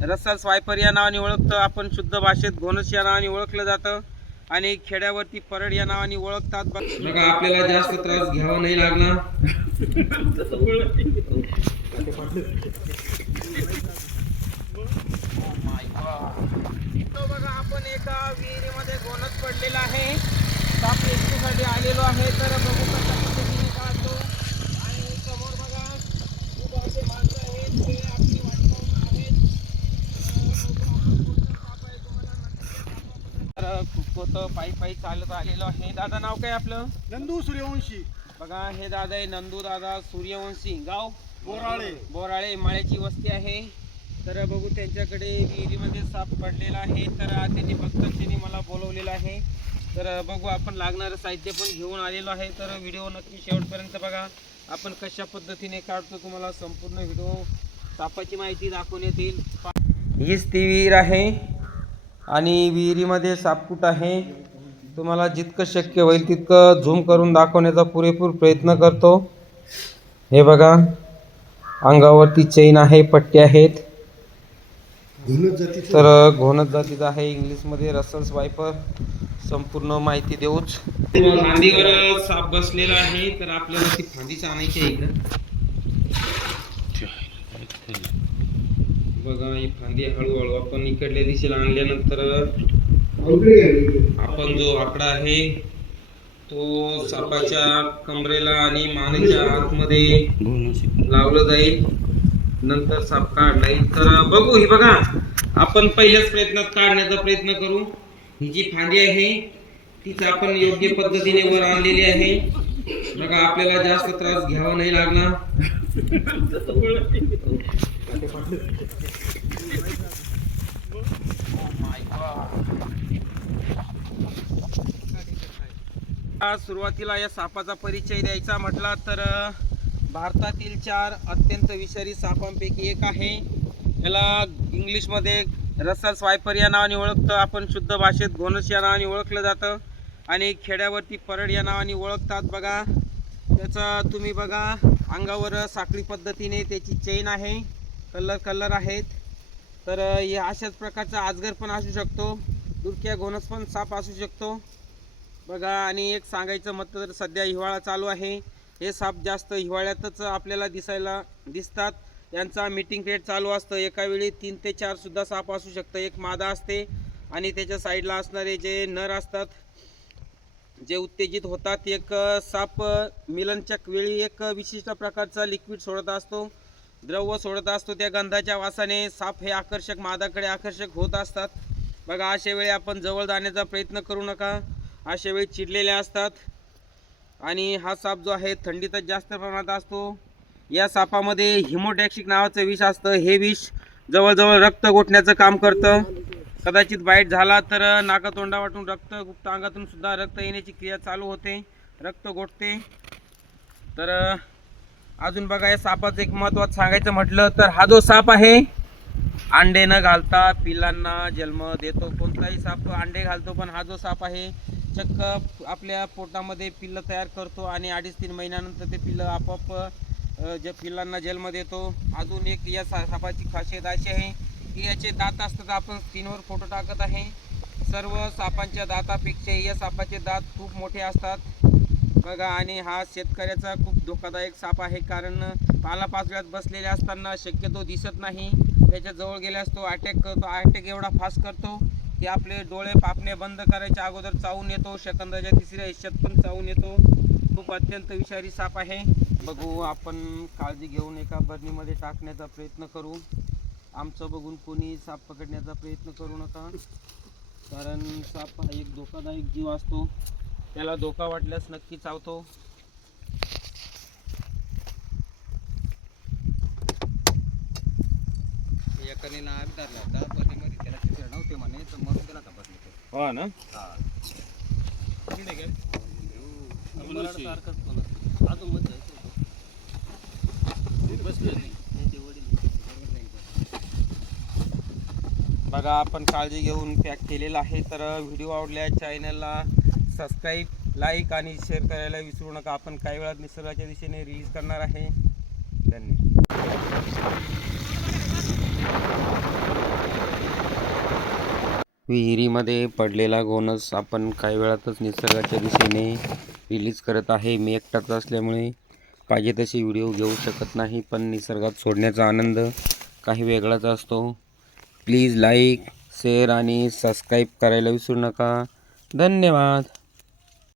रसाल स्वायपर या नावाने ओळखतो आपण, शुद्ध भाषेत घोणस या नावाने ओळखलं जातं आणि खेड्यावरती परड या नावाने ओळखतात. बघा आपल्याला जास्त त्रास घ्यावा नाही लागला. तो बघा आपण एका विहिरीमध्ये घोणस पडलेला आहे, साप रेस्क्यूसाठी आलेलो आहे. तर बघू कशा पद्धतीने काढतो. आणि समोर बघा खूप असे माणसं आहेत, ते आपली वाट पाहून आहेत. तर खूप होतं पायी पायी चालत आलेलो आहे. दादा नाव काय आपलं? नंदू सूर्यवंशी. बघा हे दादा आहे नंदू दादा सूर्यवंशी, गाव बोराळे. बोराळे, माळ्याची वस्ती आहे. तर बघू त्यांच्याकडे विहिरीमध्ये साप पडलेला आहे. तर त्यांनी फक्त त्यांनी मला बोलवलेलं आहे. तर बघू आपण लागणारं साहित्य पण घेऊन आलेलो आहे. तर व्हिडिओ नक्की शेवटपर्यंत बघा. आपण कशा पद्धतीने काढतो तुम्हाला संपूर्ण व्हिडिओ सापाची माहिती दाखवण्यात येईल. हीच ती विहीर आहे आणि विहिरीमध्ये सापकूट आहे. तुम्हाला जितकं शक्य होईल तितकं झूम करून दाखवण्याचा पुरेपूर प्रयत्न करतो. हे बघा अंगावरती चैन आहे, पट्टे आहेत. तर घोणस जातीचा आहे, इंग्लिशमध्ये रसल स्वायपर. संपूर्ण माहिती देऊच. फांदीवर साप बसलेला आहे, तर आपल्याला ती फांदीच आणायची आहे इकडं. बघा ही फांदी हळूहळू आपण इकडल्या दिशेला आणल्यानंतर आपण जो आकडा आहे तो सापाच्या कमरेला आणि मानेच्या आतमध्ये लावलं जाईल. नंतर साप काढला येईल. तर बघू ही बघा आपण पहिल्याच प्रयत्नात काढण्याचा प्रयत्न करू. ही जी फांदी आहे तीच आपण योग्य पद्धतीने वर आणलेली आहे. बघा आपल्याला जास्त त्रास घ्यावा नाही लागला. सुरुवातीला या सापाचा परिचय द्यायचा म्हटला तर भारतातील 4 अत्यंत विषारी सापांपैकी एक आहे. याला इंग्लिशमध्ये रसाल स्वायपर या नावाने ओळखतो आपण, शुद्ध भाषेत घोणस या नावाने ओळखलं जातं आणि खेड्यावरती परड या नावाने ओळखतात. बघा त्याचा तुम्ही बघा अंगावर साखळी पद्धतीने त्याची चेन आहे, कलर आहेत. तर या अशाच प्रकारचा आजगर पण असू शकतो, दुर्क्या घोणस पण साप असू शकतो. बघा आणि एक सांगायचं म्हटलं तर सध्या हिवाळा चालू आहे. हे साप जास्त हिवाळ्यातच आपल्याला दिसतात. यांचा मीटिंग पिरियड चालू असतं. एका वेळी 3 ते 4 सुद्धा साप असू शकतं. एक मादा असते आणि त्याच्या साईडला असणारे जे नर असतात जे उत्तेजित होतात. एक साप मिलनच्या वेळी एक विशिष्ट प्रकारचा लिक्विड सोडत असतो, द्रव्य सोडत असतो. त्या गंधाच्या वासाने साप हे आकर्षक मादाकडे आकर्षक होत असतात. बघा अशा वेळी आपण जवळ जाण्याचा प्रयत्न करू नका. अशा वेळी चिडलेले असतात आणि हा साप जो आहे थंडीतच जास्त प्रमाणात असतो. या सापामध्ये हिमोटॅक्सिक नावाचं विष असतं. हे विष जवळजवळ रक्त गोठण्याचं काम करतं. कदाचित बाईट झाला तर नाकातोंडा वाटून रक्त गुप्त अंगातून सुद्धा रक्त येण्याची क्रिया चालू होते, रक्त गोठते. तर अजून बघा या सापाचं एक महत्त्वाचं सांगायचं म्हटलं तर हा जो साप आहे अंडे न घालता पिल्लांना जन्म देतो. कोणताही साप अंडे घालतो, पण हा जो साप आहे चक्क आपल्या पोटामध्ये पिल्लं तयार करतो आणि 2.5-3 महिन्यानंतर ते पिल्लं आपोआप जे पिल्लांना जन्म देतो. अजून एक या सापाची खासियत अशी आहे की याचे दात असतात. आपण स्क्रीनवर फोटो टाकत आहे. सर्व सापांच्या दातापेक्षा या सापाचे दात खूप मोठे असतात. बघा आणि हा शेतकऱ्याचा खूप धोकादायक साप आहे, कारण पालापाचोळ्यात बसलेले असताना शक्यतो दिसत नाही. त्याच्या जवळ गेल्यास तो अटॅक करतो. अटॅक एवढा फास्ट करतो की आपले डोळे पापणे बंद करायच्या अगोदर चावून येतो. सेकंदाच्या 3ऱ्या हिश्श्यात पण चावून येतो. खूप अत्यंत विषारी साप आहे. बघू आपण काळजी घेऊन एका बरणीमध्ये टाकण्याचा प्रयत्न करू. आमचं बघून कोणी साप पकडण्याचा प्रयत्न करू नका, कारण साप हा एक धोकादायक जीव असतो. त्याला धोका वाटल्यास नक्की चावतो. एकाने नाग धरला होता बरणीमध्ये, त्याला तिथे नव्हते म्हणे तर मरून गेला होता बरणीत. हो ना. बघा आपण काळजी घेऊन पॅक केलेला आहे. तर व्हिडिओ आवडल्यास चॅनलला सबस्क्राईब, लाईक आणि शेअर करायला विसरू नका. आपण काही वेळात निसर्गाच्या दिशेने रिलीज करणार आहे. धन्यवाद. विहिरीमध्ये पडलेला घोणस आपण काही वेळातच निसर्गाच्या दिशेने रिलीज करत आहे. मी एकटाच असल्यामुळे पाहिजे तशी व्हिडिओ घेऊ शकत नाही, पण निसर्गात सोडण्याचा आनंद काही वेगळाच असतो. प्लीज लाईक, शेअर आणि सबस्क्राईब करायला विसरू नका. धन्यवाद.